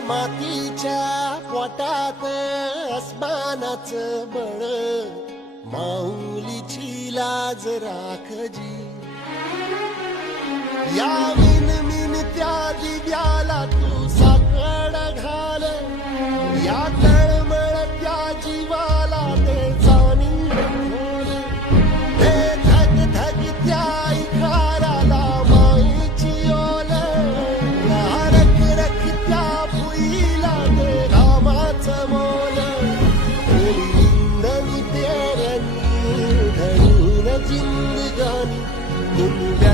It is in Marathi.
मातीच्या पोटात अस्मानाच बळ. माऊलीची लाज राखजी. या um